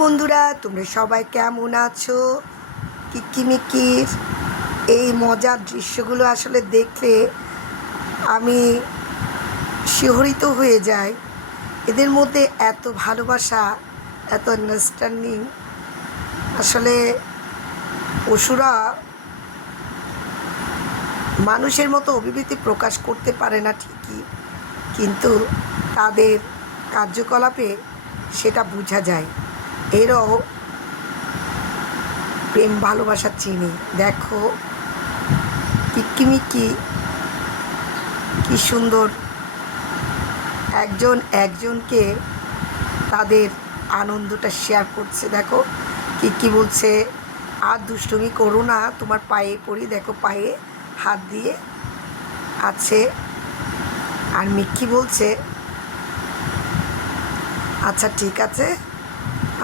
বন্ধুরা, তোমরা সবাই কেমন আছো? কিক্কিমিক্কির এই মজার দৃশ্যগুলো আসলে দেখলে আমি শিহরিত হয়ে যাই। এদের মধ্যে এত ভালোবাসা, এত আন্ডারস্ট্যান্ডিং। আসলে পশুরা মানুষের মতো অভিব্যক্তি প্রকাশ করতে পারে না ঠিকই, কিন্তু তাদের কার্যকলাপে সেটা বোঝা যায়। এরও প্রেম ভালোবাসা চিনি। দেখো কিক্কিমিক্কি কি সুন্দর একজন একজনকে তাদের আনন্দটা শেয়ার করছে। দেখো কিক্কি বলছে, আর দুষ্টুমি করো না, তোমার পায়ে পড়ি। দেখো পায়ে হাত দিয়ে আছে। আর মিক্কি বলছে, আচ্ছা ঠিক আছে,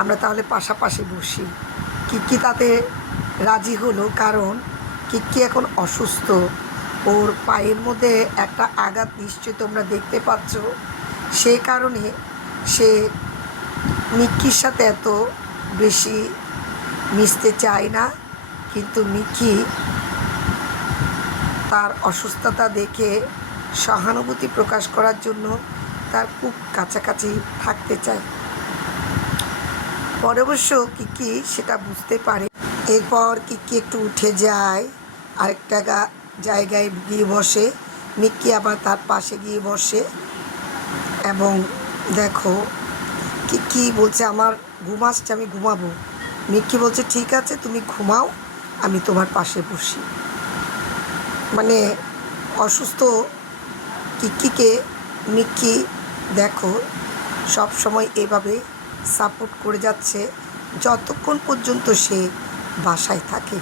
আমরা তাহলে পাশাপাশি বসি। কিক্কি তাতে রাজি হলো, কারণ কিক্কি এখন অসুস্থ। ওর পায়ের মধ্যে একটা আঘাত নিশ্চয়ই তোমরা দেখতে পাচ্ছ। সেই কারণে সে মিক্কির সাথে এত বেশি মিশতে চায় না। কিন্তু মিক্কি তার অসুস্থতা দেখে সহানুভূতি প্রকাশ করার জন্য তার খুব কাছাকাছি থাকতে চায়। পরে অবশ্য কিক্কি সেটা বুঝতে পারে। এরপর কিক্কি একটু উঠে যায়, আরেকটা জায়গায় গিয়ে বসে। মিক্কি আবার তার পাশে গিয়ে বসে এবং দেখো কিক্কি বলছে, আমার ঘুম আসছে, আমি ঘুমাবো। মিক্কি বলছে, ঠিক আছে তুমি ঘুমাও, আমি তোমার পাশে বসি। মানে অসুস্থ কিক্কিকে মিক্কি দেখো সব সময় এভাবে সাপোর্ট করে যাচ্ছে যতক্ষণ পর্যন্ত সে বাসায় থাকে।